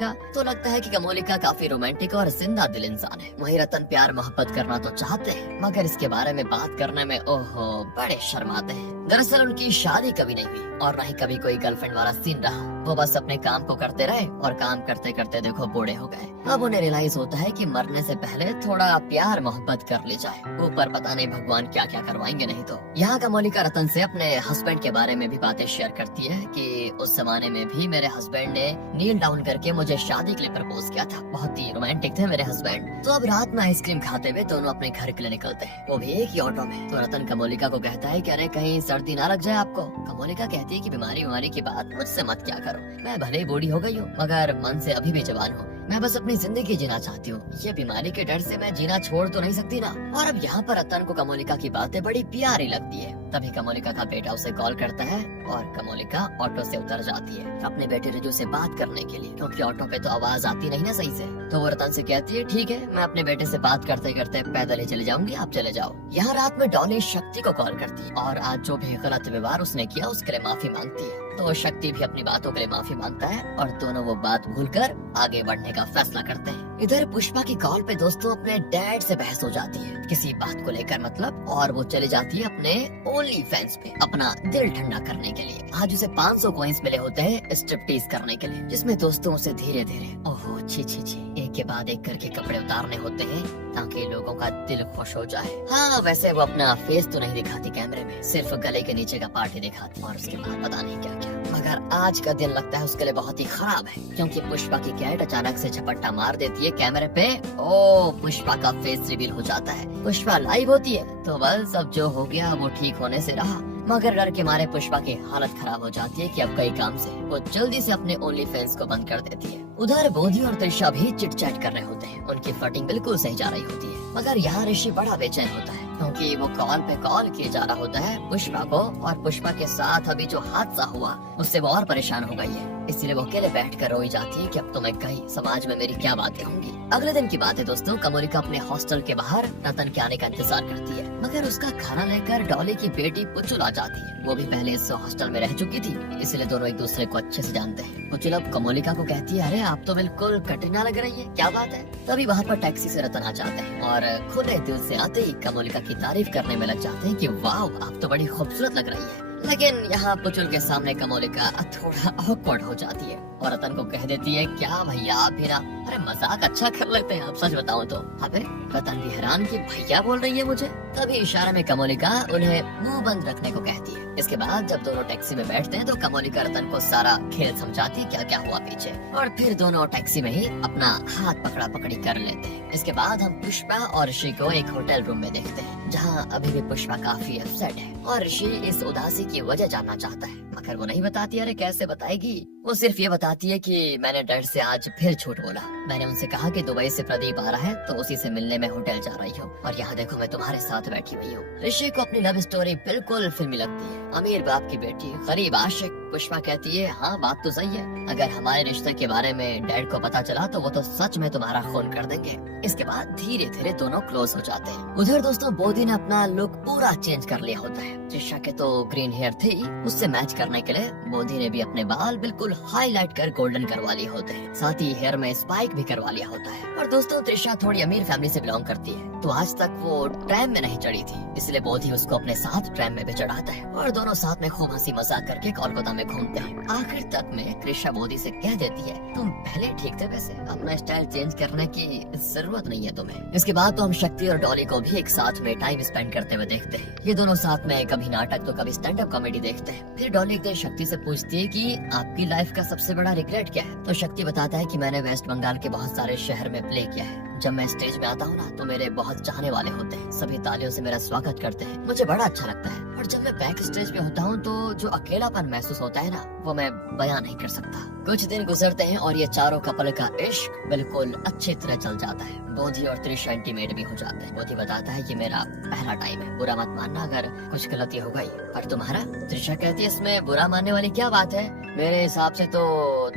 तो लगता है कि कमोलिका काफी रोमांटिक और जिंदा दिल इंसान है। वहीं रतन प्यार मोहब्बत करना तो चाहते हैं, मगर इसके बारे में बात करने में ओहो बड़े शर्माते हैं। दरअसल उनकी शादी कभी नहीं हुई और न ही कभी कोई गर्लफ्रेंड वाला सीन रहा। वो बस अपने काम को करते रहे और काम करते करते देखो बूढ़े हो गए। अब उन्हें रियलाइज होता है कि मरने से पहले थोड़ा प्यार मोहब्बत कर ली जाए, ऊपर पता नहीं भगवान क्या क्या करवाएंगे नहीं तो। यहाँ कमोलिका रतन से अपने हस्बैंड के बारे में भी बातें शेयर करती है कि उस जमाने में भी मेरे हस्बैंड ने नील डाउन करके मुझे शादी के लिए प्रपोज किया था। बहुत ही रोमांटिक थे मेरे हस्बैंड। तो अब रात में आइसक्रीम खाते हुए दोनों अपने घर के लिए निकलते हैं, वो भी एक ही ऑटो में। तो रतन कमोलिका को कहता है कि अरे कहीं सर्दी ना लग जाए आपको। कमोलिका कहती है कि बीमारी की बात मुझसे मत क्या करो, मैं भले ही बूढ़ी हो गई हूँ मगर मन से अभी भी जवान हूँ। मैं बस अपनी जिंदगी जीना चाहती हूँ, ये बीमारी के डर से मैं जीना छोड़ तो नहीं सकती ना। और अब यहाँ पर रतन को कमोलिका की बातें बड़ी प्यारी लगती है। तभी कमोलिका का बेटा उसे कॉल करता है और कमोलिका ऑटो से उतर जाती है अपने बेटे रिजू से बात करने के लिए, क्योंकि ऑटो पे तो आवाज आती नहीं ना सही से। तो वो रतन से कहती है ठीक है, मैं अपने बेटे से बात करते करते पैदल ही चले जाऊंगी, आप चले जाओ। यहाँ रात में डॉली शक्ति को कॉल करती है और आज जो भी गलत व्यवहार उसने किया उसके लिए माफी मांगती है। तो शक्ति भी अपनी बातों के लिए माफी मांगता है और दोनों वो बात भूलकर आगे बढ़ने का फैसला करते हैं। इधर पुष्पा की कॉल पे दोस्तों अपने डैड से बहस हो जाती है किसी बात को लेकर मतलब, और वो चली जाती है अपने ओनली फैंस पे अपना दिल ठंडा करने के लिए। आज उसे 500 कॉइंस मिले होते हैं स्ट्रिपटीज करने के लिए, जिसमें दोस्तों उसे धीरे धीरे ओहो छी छी छी एक के बाद एक करके कपड़े उतारने होते हैं ताकि लोगों का दिल खुश हो जाए। हाँ वैसे वो अपना फेस तो नहीं दिखाती कैमरे में, सिर्फ गले के नीचे का पार्ट ही दिखाती और उसके बाद पता नहीं क्या क्या। मगर आज का दिन लगता है उसके लिए बहुत ही खराब है, क्योंकि पुष्पा की कैट अचानक से झपट्टा मार देती है कैमरे पे। ओ पुष्पा का फेस रिवील हो जाता है, पुष्पा लाइव होती है। तो बस अब जो हो गया वो ठीक होने से रहा, मगर डर के मारे पुष्पा की हालत खराब हो जाती है कि अब कई काम से वो जल्दी से अपने ओनली फैंस को बंद कर देती है। उधर बोधी और त्रिशा भी चिट चैट कर रहे होते हैं, उनकी फटिंग बिल्कुल सही जा रही होती है। मगर यहाँ ऋषि बड़ा बेचैन होता है क्योंकि वो कॉल पे कॉल किए जा रहा होता है पुष्पा को, और पुष्पा के साथ अभी जो हादसा हुआ उससे वो और परेशान हो गई है। इसलिए वो अकेले बैठकर रोई जाती है कि अब तो मैं गई, समाज में मेरी क्या बातें होंगी। अगले दिन की बात है दोस्तों, कमोलिका अपने हॉस्टल के बाहर रतन के आने का इंतजार करती है, मगर उसका खाना लेकर डॉली की बेटी पुचुल आ जाती है। वो भी पहले इस हॉस्टल में रह चुकी थी, इसलिए दोनों एक दूसरे को अच्छे से जानते हैं। पुचुल अब कमोलिका को कहती है अरे आप तो बिल्कुल कटरीना लग रही है, क्या बात है। तभी वहाँ पर टैक्सी से रतन आ जाते हैं और खुले दिल से आते ही कमोलिका की तारीफ करने में लग जाते हैं कि वाह आप तो बड़ी खूबसूरत लग रही है। लेकिन यहाँ पुचुल के सामने कमोलिका थोड़ा ऑकवर्ड हो जाती है और रतन को कह देती है क्या भैया आप भी ना, अरे मजाक अच्छा कर लेते हैं आप, सच बताऊं तो। अबे रतन भी हैरान कि भैया बोल रही है मुझे। तभी इशारे में कमोलिका उन्हें मुंह बंद रखने को कहती है। इसके बाद जब दोनों टैक्सी में बैठते हैं तो कमोलिका रतन को सारा खेल समझाती क्या क्या हुआ पीछे, और फिर दोनों टैक्सी में ही अपना हाथ पकड़ा पकड़ी कर लेते हैं। इसके बाद हम पुष्पा और ऋषि को एक होटल रूम में देखते हैं, जहाँ अभी भी पुष्पा काफी अपसेट है और ऋषि इस उदासी की वजह जानना चाहता है, मगर वो नहीं बताती। अरे कैसे बताएगी, वो सिर्फ ये बताती है कि मैंने डैड से आज फिर झूठ बोला। मैंने उनसे कहा कि दुबई से प्रदीप आ रहा है तो उसी से मिलने में होटल जा रही हूँ, और यहाँ देखो मैं तुम्हारे साथ बैठी हुई हूँ। ऋषि को अपनी लव स्टोरी बिल्कुल फिल्मी लगती है, अमीर बाप की बेटी गरीब आशिक। पुष्पा कहती है हाँ बात तो सही है, अगर हमारे रिश्ते के बारे में डैड को पता चला तो वो तो सच में तुम्हारा खून कर देंगे। इसके बाद धीरे धीरे दोनों क्लोज हो जाते हैं। उधर दोस्तों बोधी ने अपना लुक पूरा चेंज कर लिया होता है। त्रिशा के तो ग्रीन हेयर थे, उससे मैच करने के लिए बोधी ने भी अपने बाल बिल्कुल हाईलाइट कर गोल्डन करवा लिए होते हैं, साथ ही हेयर में स्पाइक भी करवा लिया होता है। और दोस्तों त्रिशा थोड़ी अमीर फैमिली से बिलोंग करती है, तो आज तक वो ट्रैम में नहीं चढ़ी थी, इसलिए बोधी उसको अपने साथ ट्रैम में भी चढ़ाता है और दोनों साथ में खूब हंसी मजाक करके कोलकाता में घूमते हैं। आखिर तक में त्रिशा बोधी से कह देती है तुम पहले ठीक थे, वैसे अपना स्टाइल चेंज करने की जरूरत नहीं है तुम्हें। इसके बाद तो हम शक्ति और डॉली को भी एक साथ में टाइम स्पेंड करते हुए देखते हैं। ये दोनों साथ में कभी नाटक तो कभी स्टैंड अप कॉमेडी देखते हैं। फिर डॉली एक दिन शक्ति से पूछती है कि आपकी लाइफ का सबसे बड़ा रिग्रेट क्या है, तो शक्ति बताता है कि मैंने वेस्ट बंगाल के बहुत सारे शहर में प्ले किया है। जब मैं स्टेज में आता हूँ ना तो मेरे बहुत चाहने वाले होते हैं, सभी तालियों से मेरा स्वागत करते हैं, मुझे बड़ा अच्छा लगता है। और जब मैं बैक स्टेज पे होता हूँ तो जो अकेलापन महसूस होता है ना वो मैं बयां नहीं कर सकता। कुछ दिन गुजरते हैं और ये चारों कपल का इश्क बिल्कुल अच्छी तरह चल जाता है। बोधी और त्रिशा इंटीमेट भी हो जाते हैं। बोधी बताता है कि मेरा पहला टाइम है, बुरा मत मानना अगर कुछ गलती हो गई। पर तुम्हारा? त्रिशा कहती है इसमें बुरा मानने वाली क्या बात है, मेरे हिसाब से तो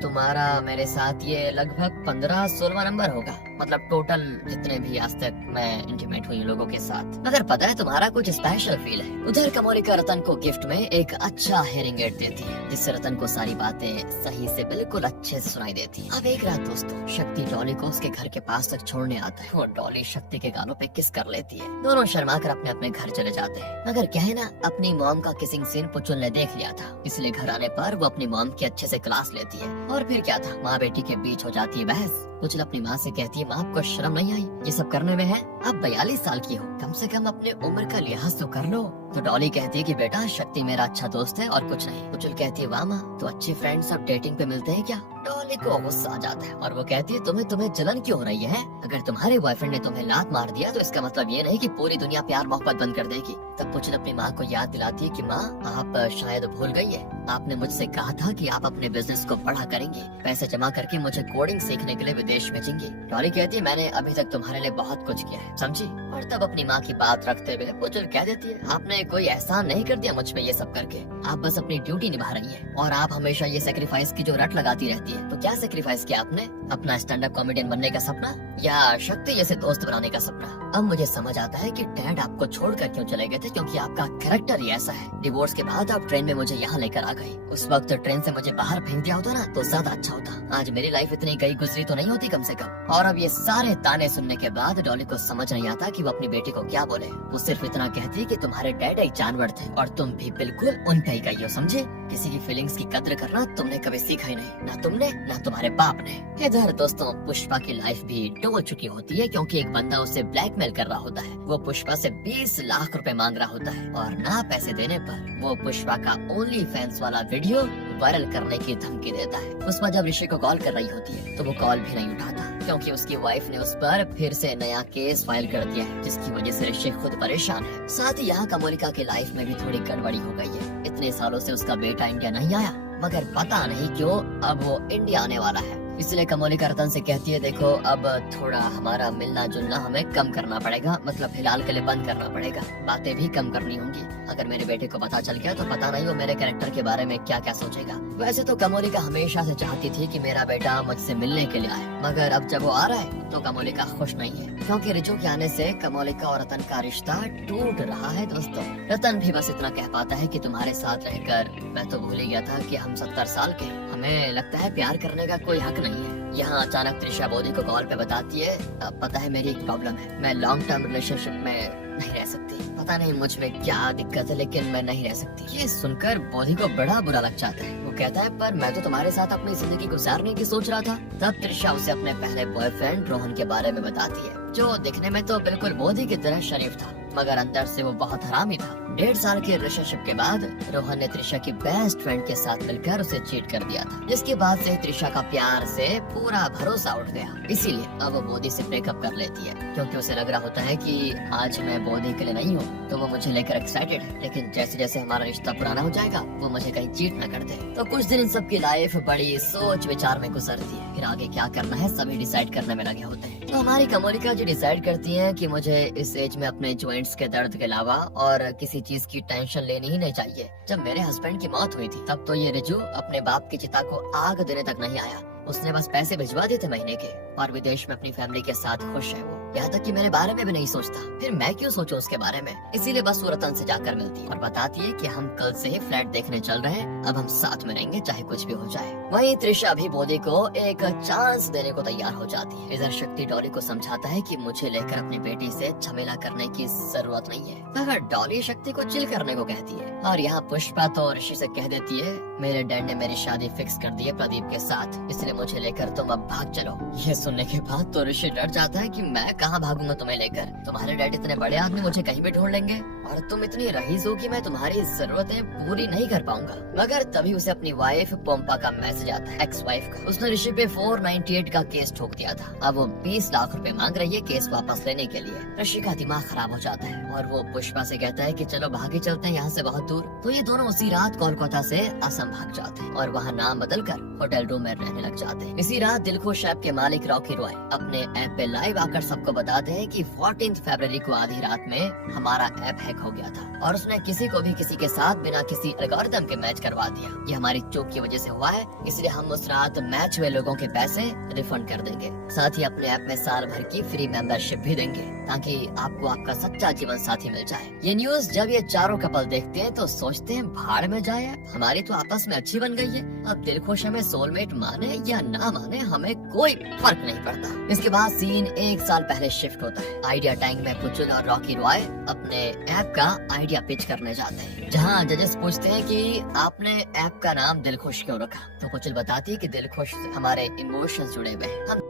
तुम्हारा मेरे साथ ये लगभग 15-16 नंबर होगा। मतलब टोटल जितने भी आज तक मैं इंटीमेट हुई लोगों के साथ। मगर पता है तुम्हारा कुछ स्पेशल फील है। उधर कमोलिका रतन को गिफ्ट में एक अच्छा हेयरिंग एड देती है, जिससे रतन को सारी बातें सही से बिल्कुल अच्छे से सुनाई देती है। अब एक रात दोस्तों शक्ति डॉली को उसके घर के पास तक छोड़ने आता है और डॉली शक्ति के गालों पे किस कर लेती है। दोनों शर्मा कर अपने अपने घर चले जाते हैं। मगर क्या है ना, अपनी मॉम का किसिंग सीन पुचुल ने देख लिया था, इसलिए घर आने पर वो अपनी मॉम की अच्छे से क्लास लेती है। और फिर क्या था, माँ बेटी के बीच हो जाती है बहस। पुचुल अपनी माँ से कहती है, माँ आपको शर्म नहीं आई ये सब करने में है? अब 42 साल की हो, कम से कम अपने उम्र का लिहाज तो कर लो। तो डॉली कहती है कि बेटा शक्ति मेरा अच्छा दोस्त है और कुछ नहीं। पुचुल कहती है, वाह माँ तो अच्छे फ्रेंड्स अब डेटिंग पे मिलते हैं क्या? डॉली को गुस्सा आ जाता है और वो कहती है, तुम्हें जलन क्यों हो रही है? अगर तुम्हारे बॉयफ्रेंड ने तुम्हें लात मार दिया तो इसका मतलब ये नहीं कि पूरी दुनिया प्यार मोहब्बत बंद कर देगी। तब पुचुल अपनी माँ को याद दिलाती है कि माँ आप शायद भूल गई है, आपने मुझसे कहा था कि आप अपने बिजनेस को बड़ा करेंगे, पैसे जमा करके मुझे कोडिंग सीखने के लिए विदेश भेजेंगे। डॉली कहती है, मैंने अभी तक तुम्हारे लिए बहुत कुछ किया है, समझी? और तब अपनी माँ की बात रखते हुए पुचुल कह देती है, आपने कोई एहसान नहीं कर दिया मुझ पे ये सब करके, आप बस अपनी ड्यूटी निभा रही है और आप हमेशा ये सेक्रीफाइस की जो रट लगाती रहती है। तो क्या सेक्रीफाइस किया आपने? अपना स्टैंड अप कॉमेडियन बनने का सपना या शक्ति जैसे दोस्त बनाने का सपना? अब मुझे समझ आता है कि डैड आपको छोड़कर क्यों चले गए थे, क्योंकि आपका कैरेक्टर ही ऐसा है। डिवोर्स के बाद आप ट्रेन में मुझे यहाँ लेकर आ गए, उस वक्त ट्रेन से मुझे बाहर फेंक दिया होता ना तो ज्यादा अच्छा होता। आज मेरी लाइफ इतनी गई गुजरी तो नहीं होती कम से कम। और अब ये सारे ताने सुनने के बाद डॉली को समझ नहीं आता कि वो अपनी बेटी को क्या बोले। वो सिर्फ इतना कहती कि तुम्हारे डैड एक जानवर थे और तुम भी बिल्कुल उनका ही गई हो, समझे? किसी की फीलिंग्स की कद्र करना तुमने कभी सीखा ही नहीं, ना तुमने ना तुम्हारे बाप ने। इधर दोस्तों पुष्पा की लाइफ भी डोल चुकी होती है, क्योंकि एक बंदा उसे ब्लैकमेल कर रहा होता है। वो पुष्पा से 20 लाख रुपए मांग रहा होता है और ना पैसे देने पर वो पुष्पा का ओनली फैंस वाला वीडियो वायरल करने की धमकी देता है। पुष्पा जब ऋषि को कॉल कर रही होती है तो वो कॉल भी नहीं उठाता, क्योंकि उसकी वाइफ ने उस पर फिर से नया केस फाइल कर दिया है, जिसकी वजह से ऋषि खुद परेशान है। साथ ही यहाँ कमोलिका की लाइफ में भी थोड़ी गड़बड़ी हो गई है। इतने सालों से उसका बेटा इंडिया नहीं आया, मगर पता नहीं क्यों अब वो इंडिया आने वाला है। इसलिए कमोलिका रतन से कहती है, देखो अब थोड़ा हमारा मिलना जुलना हमें कम करना पड़ेगा, मतलब फिलहाल के लिए बंद करना पड़ेगा, बातें भी कम करनी होंगी। अगर मेरे बेटे को पता चल गया तो पता नहीं वो मेरे कैरेक्टर के बारे में क्या क्या सोचेगा। वैसे तो कमोलिका हमेशा से चाहती थी कि मेरा बेटा मुझसे मिलने के लिए आए, मगर अब जब वो आ रहा है तो कमोलिका खुश नहीं है, क्योंकि रिजू के आने से कमोलिका और रतन का रिश्ता टूट रहा है। दोस्तों रतन भी बस इतना कह पाता है कि तुम्हारे साथ रहकर मैं तो भूल ही गया था कि हम 70 साल के, हमें लगता है प्यार करने का कोई हक नहीं है। यहाँ अचानक त्रिशा बोधी को कॉल पे बताती है, अब पता है मेरी एक प्रॉब्लम है, मैं लॉन्ग टर्म रिलेशनशिप में नहीं रह सकती, पता नहीं मुझ में क्या दिक्कत है लेकिन मैं नहीं रह सकती। ये सुनकर बोधी को बड़ा बुरा लग जाता है। वो कहता है, पर मैं तो तुम्हारे साथ अपनी जिंदगी गुजारने की सोच रहा था। तब त्रिशा उसे अपने पहले बॉयफ्रेंड रोहन के बारे में बताती है, जो दिखने में तो बिल्कुल बोधी की तरह शरीफ था, मगर अंदर से वो बहुत हरामी था। 1.5 साल के रिलेशनशिप के बाद रोहन ने त्रिशा की बेस्ट फ्रेंड के साथ मिलकर उसे चीट कर दिया था, जिसके बाद से त्रिशा का प्यार से पूरा भरोसा उठ गया। इसीलिए अब वो बोधी से ब्रेकअप कर लेती है, क्योंकि उसे लग रहा होता है कि आज मैं बोधी के लिए नहीं हूँ तो वो मुझे लेकर एक्साइटेड है, लेकिन जैसे जैसे हमारा रिश्ता पुराना हो जाएगा वो मुझे कहीं चीट न कर दे। तो कुछ दिन इन सब की लाइफ बड़ी सोच विचार में गुजरती है, फिर आगे क्या करना है सभी डिसाइड करने में लगे होते हैं। तो हमारी कमोलिका जी डिसाइड करती है कि मुझे इस एज में अपने ज्वाइंट्स के दर्द के अलावा और किसी चीज की टेंशन लेनी ही नहीं चाहिए। जब मेरे हस्बैंड की मौत हुई थी तब तो ये रिजू अपने बाप की चिता को आग देने तक नहीं आया, उसने बस पैसे भिजवा दिए थे महीने के, और विदेश में अपनी फैमिली के साथ खुश है वो, यहाँ तक कि मेरे बारे में भी नहीं सोचता। फिर मैं क्यों सोचूं उसके बारे में? इसीलिए बस वो रतन से जाकर मिलती है और बताती है कि हम कल से ही फ्लैट देखने चल रहे हैं, अब हम साथ में रहेंगे चाहे कुछ भी हो जाए। वहीं त्रिशा भी बोधी को एक चांस देने को तैयार हो जाती है। इधर शक्ति डॉली को समझाता है कि मुझे लेकर अपनी बेटी से झमेला करने की जरूरत नहीं है, मगर डॉली शक्ति को चिल करने को कहती है। और यहाँ पुष्पा तो ऋषि से कह देती है, मेरे डैड ने मेरी शादी फिक्स कर दी है प्रदीप के साथ, इसलिए मुझे लेकर तुम अब भाग चलो। ये सुनने के बाद तो ऋषि डर जाता है कि मैं कहाँ भागूंगा तुम्हें लेकर, तुम्हारे डैड इतने बड़े आदमी मुझे कहीं भी ढूंढ लेंगे और तुम इतनी रईस हो कि मैं तुम्हारी जरूरतें पूरी नहीं कर पाऊंगा। मगर तभी उसे अपनी वाइफ पोम्पा का मैसेज आता है, एक्स वाइफ का। उसने ऋषि पे 498 का केस ठोक दिया था, अब वो 20 लाख रुपए मांग रही है केस वापस लेने के लिए। ऋषि का दिमाग खराब हो जाता है और वो पुष्पा से कहता है कि चलो भागे चलते हैं यहाँ से बहुत दूर। तो ये दोनों उसी रात कोलकाता से असम भाग जाते हैं और वहाँ नाम बदल कर होटल रूम में रहने लग जाते हैं। इसी रात दिलखुश ऐप के मालिक रॉकी रॉय अपने ऐप पे लाइव आकर सबको आपको बताते हैं कि 14 फरवरी को आधी रात में हमारा ऐप हैक हो गया था और उसने किसी को भी किसी के साथ बिना किसी एल्गोरिथम के मैच करवा दिया। ये हमारी चूक की वजह से हुआ है, इसलिए हम उस रात मैच हुए लोगों के पैसे रिफंड कर देंगे। साथ ही अपने ऐप में साल भर की फ्री मेंबरशिप भी देंगे ताकि आपको आपका सच्चा जीवन साथी मिल जाए। ये न्यूज जब ये चारों कपल देखते हैं तो सोचते हैं भाड़ में जाए, हमारी तो आपस में अच्छी बन गई है, अब दिलखुश हमें सोलमेट माने या ना माने हमें कोई फर्क नहीं पड़ता। इसके बाद सीन 1 साल पहले शिफ्ट होता है। आइडिया टैंक में पुचुल और रॉकी रॉय अपने ऐप का आइडिया पिच करने जाते हैं, जहाँ जजेस पूछते हैं कि आपने ऐप का नाम दिलखुश क्यों रखा। तो पुचुल बताती है कि दिलखुश से हमारे इमोशंस जुड़े हुए हैं, हम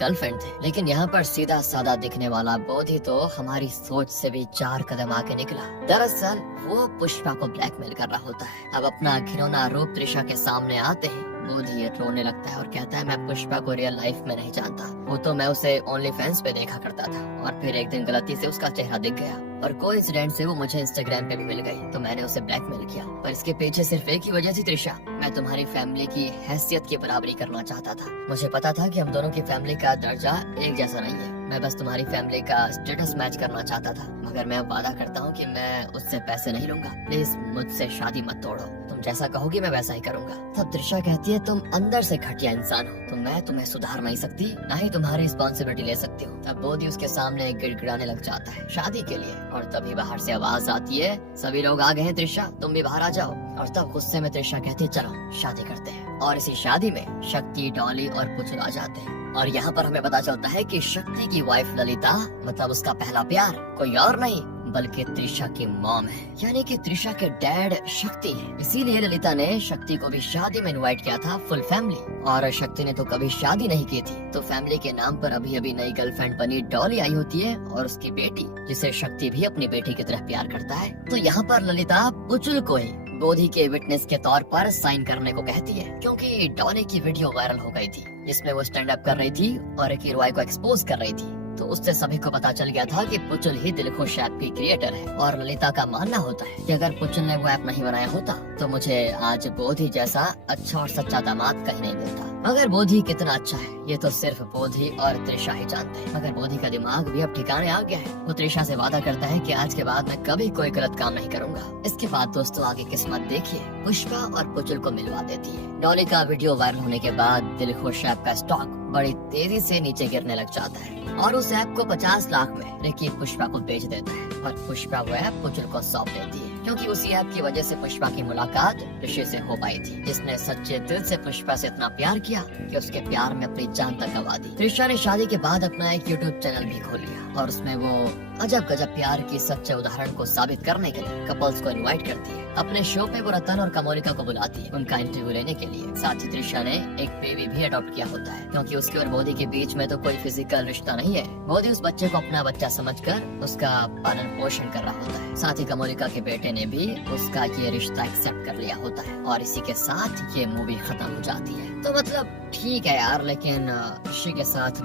गर्लफ्रेंड थे। लेकिन यहाँ पर सीधा साधा दिखने वाला बोधी तो हमारी सोच से भी 4 कदम आगे निकला। दरअसल वो पुष्पा को ब्लैकमेल कर रहा होता है। अब अपना घिनौना रूप त्रिशा के सामने आते ही बोधी ये रोने लगता है और कहता है मैं पुष्पा को रियल लाइफ में नहीं जानता, वो तो मैं उसे ओनली फैंस पे देखा करता था और फिर एक दिन गलती से उसका चेहरा दिख गया और कोइंसिडेंट से वो मुझे इंस्टाग्राम पे भी मिल गई, तो मैंने उसे ब्लैकमेल किया। पर इसके पीछे सिर्फ एक ही वजह थी त्रिशा, मैं तुम्हारी फैमिली की हैसियत की बराबरी करना चाहता था। मुझे पता था कि हम दोनों की फैमिली का दर्जा एक जैसा नहीं है, मैं बस तुम्हारी फैमिली का स्टेटस मैच करना चाहता था। मगर मैं वादा करता हूँ कि मैं उससे पैसे नहीं लूंगा, प्लीज मुझसे शादी मत तोड़ो, तुम जैसा कहोगी मैं वैसा ही करूंगा। तब त्रिशा कहती है तुम अंदर से घटिया इंसान हो, तो मैं तुम्हें सुधार नहीं सकती, ना ही तुम्हारी रिस्पॉन्सिबिलिटी ले सकती हूँ। तब बोधी उसके सामने गिड़गिड़ाने लग जाता है शादी के लिए, और तभी बाहर से आवाज आती है सभी लोग आ गए हैं त्रिशा, तुम भी बाहर आ जाओ। और तब गुस्से में त्रिशा कहती है चलो शादी करते हैं। और इसी शादी में शक्ति, डॉली और पुचुल आ जाते हैं। और यहाँ पर हमें पता चलता है कि शक्ति की वाइफ ललिता मतलब उसका पहला प्यार कोई और नहीं बल्कि त्रिशा की मॉम है, यानी कि त्रिशा के डैड शक्ति है। इसीलिए ललिता ने शक्ति को भी शादी में इनवाइट किया था फुल फैमिली, और शक्ति ने तो कभी शादी नहीं की थी, तो फैमिली के नाम पर अभी अभी नई गर्लफ्रेंड बनी डॉली आई होती है और उसकी बेटी, जिसे शक्ति भी अपनी बेटी की तरह प्यार करता है। तो यहाँ पर ललिता पुचुल को ही बोधी के विटनेस के तौर पर साइन करने को कहती है, क्योंकि डॉली की वीडियो वायरल हो गई थी जिसमें वो स्टैंड अप कर रही थी और एक हीरोइन को एक्सपोज कर रही थी। तो उससे सभी को पता चल गया था कि पुचुल ही दिलखुश ऐप की क्रिएटर है। और ललिता का मानना होता है कि अगर पुचुल ने वो ऐप नहीं बनाया होता तो मुझे आज बोधी जैसा अच्छा और सच्चा दामाद कहीं नहीं मिलता। मगर बोधी कितना अच्छा है ये तो सिर्फ बोधी और त्रिशा ही जानते हैं। मगर बोधी का दिमाग भी अब ठिकाने आ गया है। वो त्रिशा से वादा करता है कि आज के बाद मैं कभी कोई गलत काम नहीं करूंगा। इसके बाद दोस्तों आगे किस्मत देखिए, पुष्पा और पुचुल को मिलवा देती है। डॉली का वीडियो वायरल होने के बाद दिलखुश ऐप का स्टॉक बड़ी तेजी से नीचे गिरने लग जाता है और उस ऐप को 50 लाख में रिकी पुष्पा को बेच देता है और पुष्पा वो ऐप पुचुल को सौंप देती है, क्योंकि उसी ऐप की वजह से पुष्पा की मुलाकात ऋषि से हो पाई थी, जिसने सच्चे दिल से पुष्पा से इतना प्यार किया कि उसके प्यार में अपनी जान तक गंवा दी। त्रिशा ने शादी के बाद अपना एक यूट्यूब चैनल भी खोल लिया और उसमें वो अजब गजब प्यार की सच्चे उदाहरण को साबित करने के लिए कपल्स को इनवाइट करती है। अपने शो पे वो रतन और कमोलिका को बुलाती है उनका इंटरव्यू लेने के लिए। साथ ही त्रिशा ने एक बेबी भी अडॉप्ट किया होता है, क्योंकि उसके और बोधी के बीच में तो कोई फिजिकल रिश्ता नहीं है। बोधी उस बच्चे को अपना बच्चा समझकर उसका पालन पोषण कर रहा होता है। साथ ही कमोलिका के बेटे ने भी उसका ये रिश्ता एक्सेप्ट कर लिया होता है और इसी के साथ ये मूवी खत्म हो जाती है। तो मतलब ठीक है यार, लेकिन ऋषि के साथ